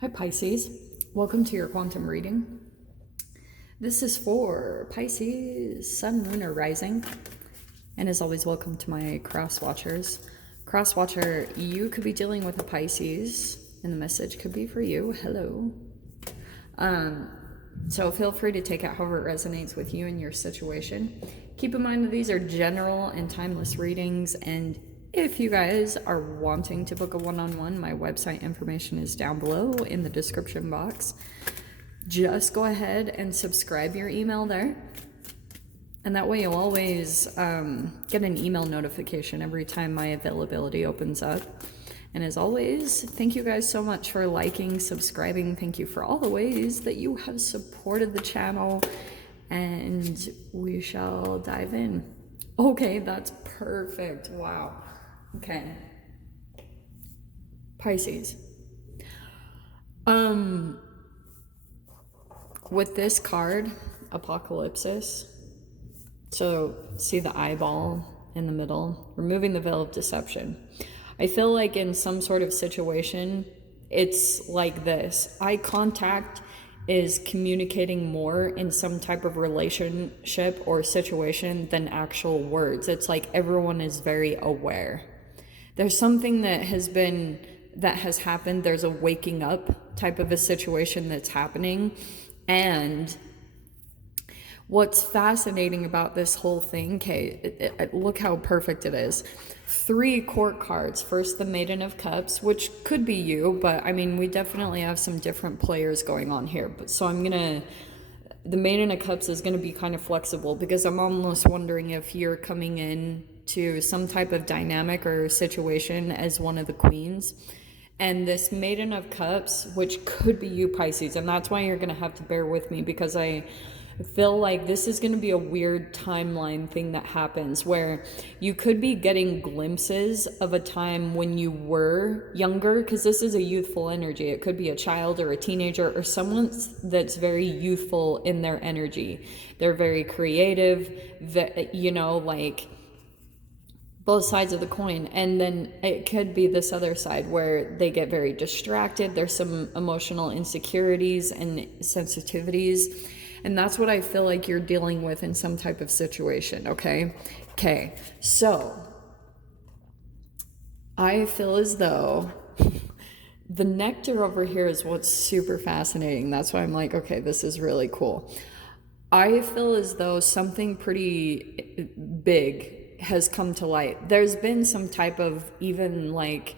Hi Pisces, welcome to your quantum reading. This is for Pisces, Sun, Moon, or Rising. And as always, welcome to my cross watchers. Cross watcher, you could be dealing with a Pisces, and the message could be for you. Hello. So feel free to take it however it resonates with you and your situation. Keep in mind that these are general and timeless readings, and if you guys are wanting to book a one-on-one, my website information is down below in the description box. Just go ahead and subscribe your email there. And that way you'll always get an email notification every time my availability opens up. And as always, thank you guys so much for liking, subscribing. Thank you for all the ways that you have supported the channel. And we shall dive in. Okay, that's perfect. Wow. Okay. Pisces. With this card, Apocalypsis, so see the eyeball in the middle, removing the veil of deception. I feel like in some sort of situation, it's like this. Eye contact is communicating more in some type of relationship or situation than actual words. It's like everyone is very aware. There's something that has happened. There's a waking up type of a situation that's happening. And what's fascinating about this whole thing, okay, look how perfect it is. 3 court cards. First, the Maiden of Cups, which could be you, but I mean, we definitely have some different players going on here. But so the Maiden of Cups is gonna be kind of flexible, because I'm almost wondering if you're coming in to some type of dynamic or situation as one of the queens. And this Maiden of Cups, which could be you, Pisces, and that's why you're gonna have to bear with me, because I feel like this is going to be a weird timeline thing that happens where you could be getting glimpses of a time when you were younger, because this is a youthful energy. It could be a child or a teenager or someone that's very youthful in their energy. They're very creative, like both sides of the coin. And then it could be this other side where they get very distracted. There's some emotional insecurities and sensitivities. And that's what I feel like you're dealing with in some type of situation, okay? Okay, so I feel as though the nectar over here is what's super fascinating. That's why I'm like, okay, this is really cool. I feel as though something pretty big has come to light. There's been some type of even like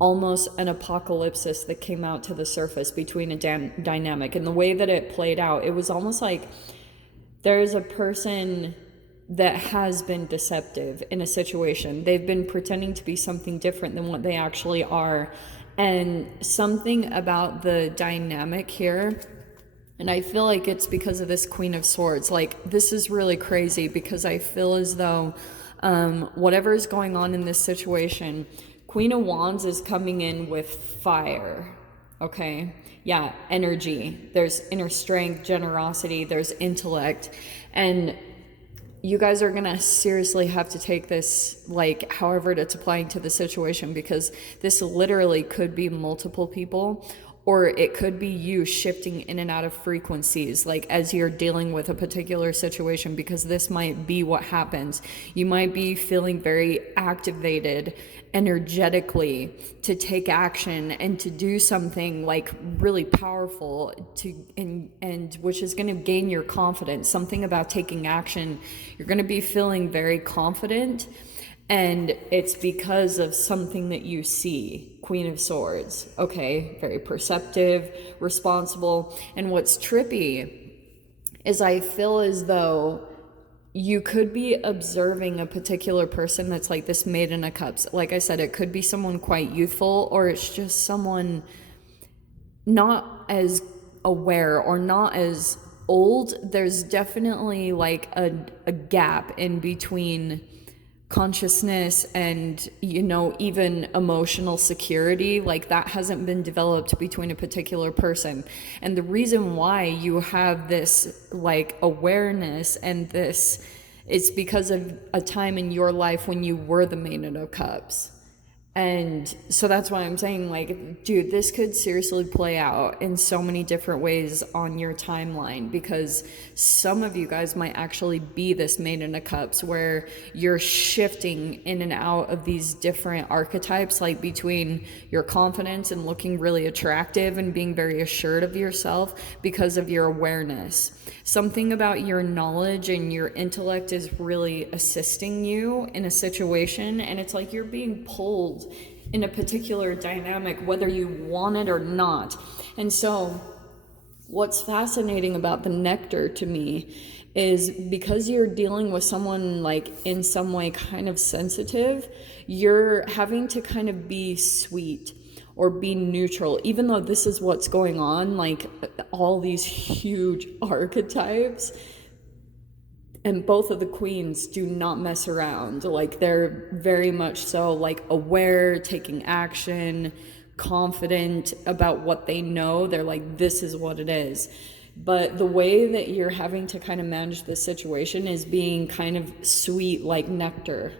almost an apocalypse that came out to the surface between a dynamic, and the way that it played out, it was almost like there's a person that has been deceptive in a situation. They've been pretending to be something different than what they actually are, and something about the dynamic here, and I feel like it's because of this Queen of Swords. Like, this is really crazy, because I feel as though whatever is going on in this situation, Queen of Wands is coming in with fire, okay? Yeah, energy. There's inner strength, generosity, there's intellect. And you guys are gonna seriously have to take this, like, however it's applying to the situation, because this literally could be multiple people, or it could be you shifting in and out of frequencies, like as you're dealing with a particular situation, because this might be what happens. You might be feeling very activated energetically to take action and to do something like really powerful and which is going to gain your confidence. Something about taking action. You're going to be feeling very confident, and it's because of something that you see. Queen of Swords, okay? Very perceptive, responsible. And what's trippy is I feel as though you could be observing a particular person that's like this Maiden of Cups. Like I said, it could be someone quite youthful, or it's just someone not as aware or not as old. There's definitely like a gap in between consciousness and, even emotional security. Like, that hasn't been developed between a particular person. And the reason why you have this like awareness and this, it's because of a time in your life when you were the Maiden of Cups. And so that's why I'm saying, like, dude, this could seriously play out in so many different ways on your timeline, because some of you guys might actually be this Maiden of Cups where you're shifting in and out of these different archetypes, like between your confidence and looking really attractive and being very assured of yourself because of your awareness. Something about your knowledge and your intellect is really assisting you in a situation, and it's like you're being pulled in a particular dynamic whether you want it or not. And so what's fascinating about the nectar to me is, because you're dealing with someone like in some way kind of sensitive, you're having to kind of be sweet or be neutral, even though this is what's going on, like all these huge archetypes. And both of the queens do not mess around. Like, they're very much so like aware, taking action, confident about what they know. They're like, this is what it is. But the way that you're having to kind of manage this situation is being kind of sweet, like nectar,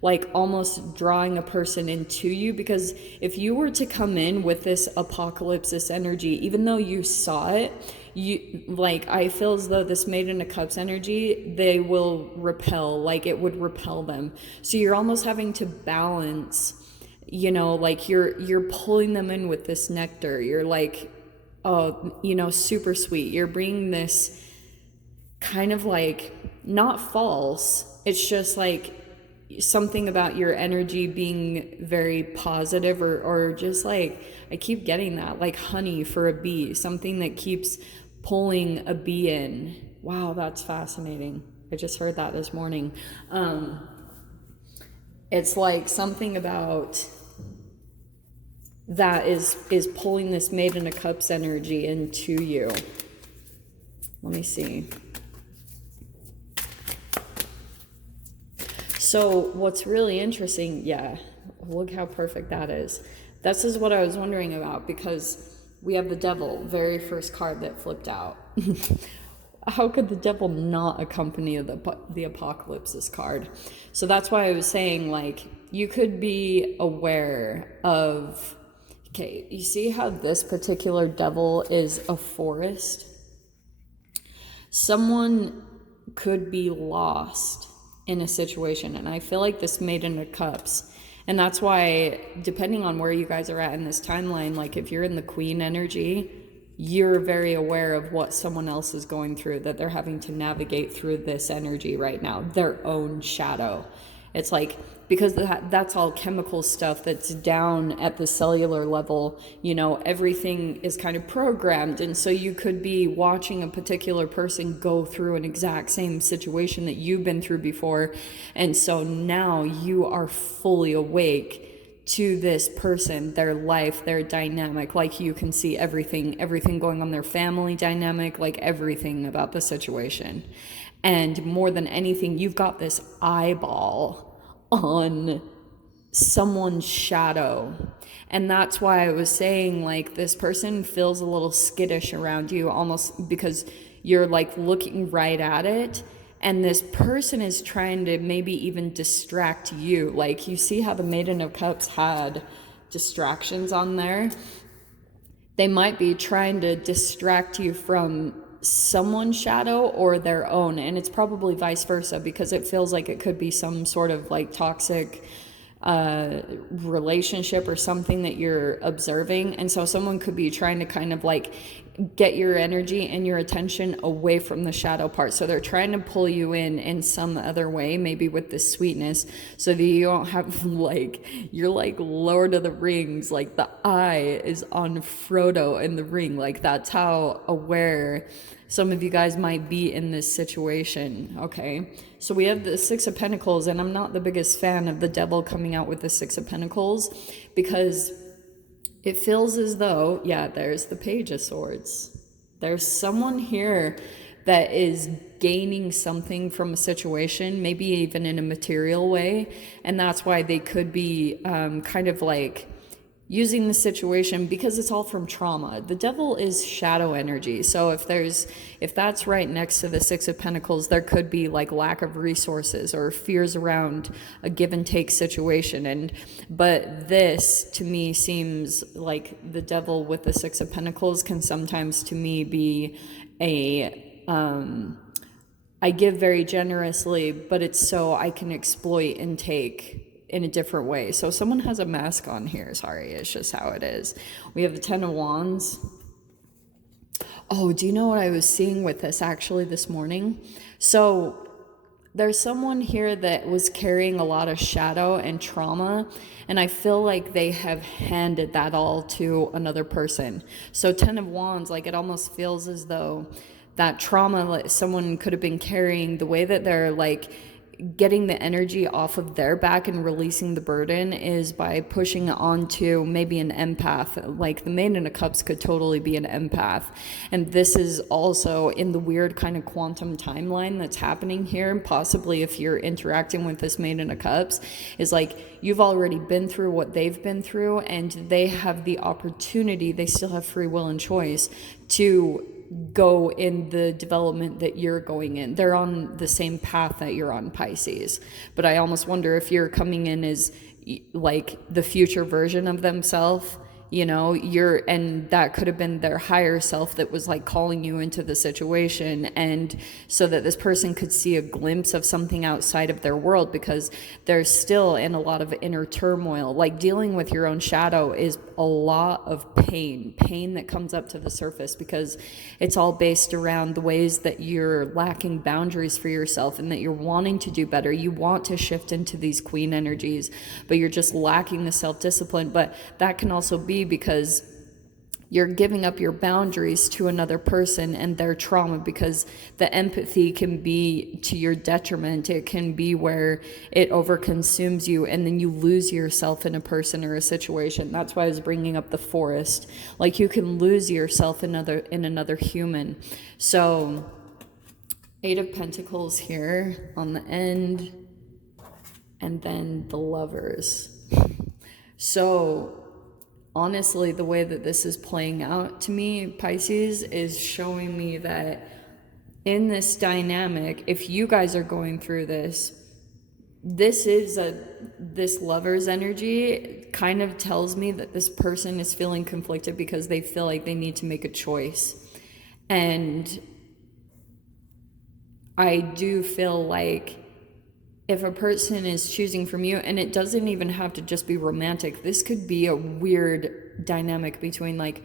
like almost drawing a person into you. Because if you were to come in with this apocalypse, this energy, even though you saw it, I feel as though this Maiden of Cups energy, they will repel, like it would repel them. So you're almost having to balance, like you're pulling them in with this nectar. You're like, oh, super sweet. You're bringing this kind of like, not false, it's just like something about your energy being very positive, or just like, I keep getting that, like honey for a bee, something that keeps pulling a bee in. Wow, that's fascinating. I just heard that this morning. It's like something about that is pulling this Maiden of Cups energy into you. Let me see. So what's really interesting, yeah, look how perfect that is. This is what I was wondering about, because we have the Devil, very first card that flipped out. How could the Devil not accompany the Apocalypse's card? So that's why I was saying, like, you could be aware of, okay, you see how this particular Devil is a forest? Someone could be lost in a situation, and I feel like this Maiden of Cups, and that's why, depending on where you guys are at in this timeline, like if you're in the Queen energy, you're very aware of what someone else is going through, that they're having to navigate through this energy right now, their own shadow. It's like, because that's all chemical stuff that's down at the cellular level, everything is kind of programmed. And so you could be watching a particular person go through an exact same situation that you've been through before. And so now you are fully awake to this person, their life, their dynamic. Like, you can see everything going on, their family dynamic, like everything about the situation. And more than anything, you've got this eyeball on someone's shadow. And that's why I was saying, like, this person feels a little skittish around you, almost because you're like looking right at it, and this person is trying to maybe even distract you. Like, you see how the Maiden of Cups had distractions on there? They might be trying to distract you from someone's shadow or their own, and it's probably vice versa, because it feels like it could be some sort of like toxic relationship or something that you're observing. And so someone could be trying to kind of like get your energy and your attention away from the shadow part. So they're trying to pull you in some other way, maybe with this sweetness, so that you don't have like, you're like Lord of the Rings, like the eye is on Frodo in the ring. Like, that's how aware some of you guys might be in this situation. Okay, so we have the Six of Pentacles, and I'm not the biggest fan of the Devil coming out with the Six of Pentacles, because it feels as though, yeah, there's the Page of Swords. There's someone here that is gaining something from a situation, maybe even in a material way, and that's why they could be kind of like using the situation, because it's all from trauma. The devil is shadow energy. So if that's right next to the Six of Pentacles, there could be like lack of resources or fears around a give and take situation. But this to me seems like the devil with the Six of Pentacles can sometimes to me be I give very generously, but it's so I can exploit and take in a different way. So someone has a mask on here. Sorry, it's just how it is. We have the Ten of Wands. Oh, do you know what I was seeing with this actually this morning? So there's someone here that was carrying a lot of shadow and trauma, and I feel like they have handed that all to another person. So Ten of Wands, like it almost feels as though that trauma, like someone could have been carrying, the way that they're like getting the energy off of their back and releasing the burden is by pushing it onto maybe an empath. Like the Maiden of Cups could totally be an empath. And this is also in the weird kind of quantum timeline that's happening here. And possibly if you're interacting with this Maiden of Cups, is like you've already been through what they've been through, and they have the opportunity, they still have free will and choice to go in the development that you're going in. They're on the same path that you're on, Pisces. But I almost wonder if you're coming in as like the future version of themselves, you know, and that could have been their higher self that was like calling you into the situation, and so that this person could see a glimpse of something outside of their world, because they're still in a lot of inner turmoil. Like dealing with your own shadow is a lot of pain that comes up to the surface, because it's all based around the ways that you're lacking boundaries for yourself and that you're wanting to do better. You want to shift into these queen energies, but you're just lacking the self-discipline. But that can also be because you're giving up your boundaries to another person and their trauma, because the empathy can be to your detriment. It can be where it overconsumes you and then you lose yourself in a person or a situation. That's why I was bringing up the forest. Like you can lose yourself in another human. So Eight of Pentacles here on the end, and then the Lovers. So honestly, the way that this is playing out to me, Pisces, is showing me that in this dynamic, if you guys are going through this lover's energy kind of tells me that this person is feeling conflicted because they feel like they need to make a choice. And I do feel like if a person is choosing from you, and it doesn't even have to just be romantic, this could be a weird dynamic between like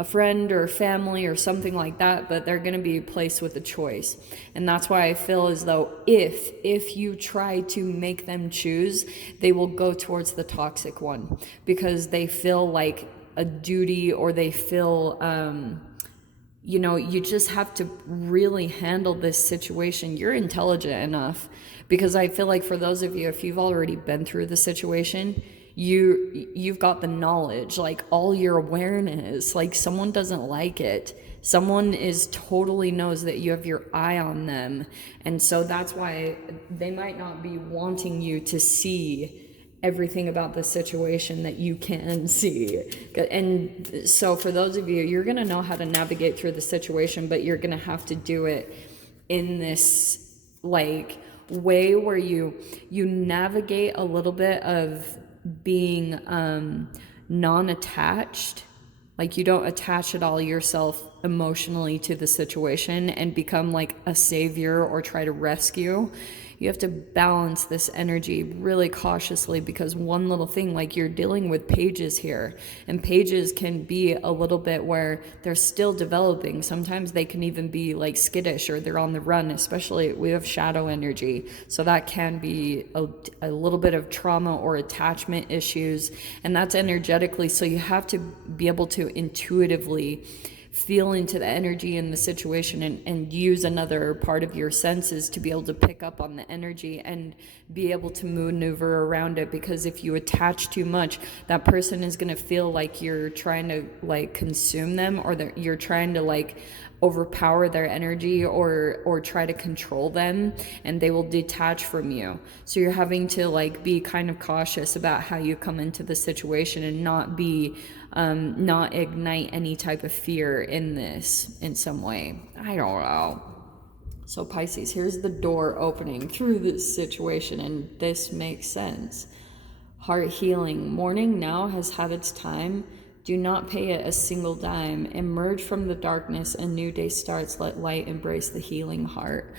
a friend or family or something like that, but they're going to be placed with a choice. And that's why I feel as though if you try to make them choose, they will go towards the toxic one, because they feel like a duty, or they feel you know, you just have to really handle this situation. You're intelligent enough, because I feel like for those of you, if you've already been through the situation, you've got the knowledge, like all your awareness. Like someone doesn't like it, someone is totally knows that you have your eye on them, and so that's why they might not be wanting you to see everything about the situation that you can see. And so for those of you, you're going to know how to navigate through the situation, but you're going to have to do it in this like way where you navigate a little bit of being non-attached. Like you don't attach at all yourself emotionally to the situation and become like a savior or try to rescue. You have to balance this energy really cautiously, because one little thing, like you're dealing with pages here, and pages can be a little bit where they're still developing. Sometimes they can even be like skittish, or they're on the run, especially we have shadow energy. So that can be a little bit of trauma or attachment issues, and that's energetically. So you have to be able to intuitively feel into the energy in the situation, and use another part of your senses to be able to pick up on the energy and be able to maneuver around it. Because if you attach too much, that person is going to feel like you're trying to like consume them, or that you're trying to like overpower their energy or try to control them, and they will detach from you. So you're having to like be kind of cautious about how you come into the situation and not ignite any type of fear in this in some way. I don't know. So Pisces, here's the door opening through this situation, and this makes sense. Heart healing. Mourning now has had its time. Do not pay it a single dime. Emerge from the darkness, a new day starts. Let light embrace the healing heart.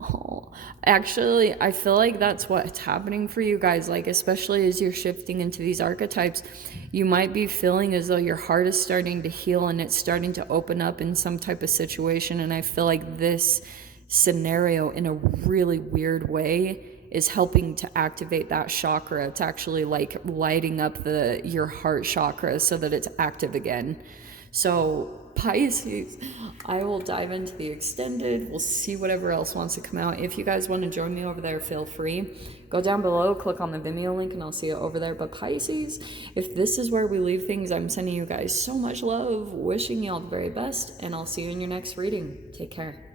Oh, actually, I feel like that's what's happening for you guys. Like, especially as you're shifting into these archetypes, you might be feeling as though your heart is starting to heal and it's starting to open up in some type of situation. And I feel like this scenario, in a really weird way, is helping to activate that chakra. It's actually like lighting up your heart chakra so that it's active again. So Pisces, I will dive into the extended. We'll see whatever else wants to come out. If you guys want to join me over there, feel free. Go down below, click on the Vimeo link, and I'll see you over there. But Pisces, if this is where we leave things, I'm sending you guys so much love, wishing you all the very best, and I'll see you in your next reading. Take care.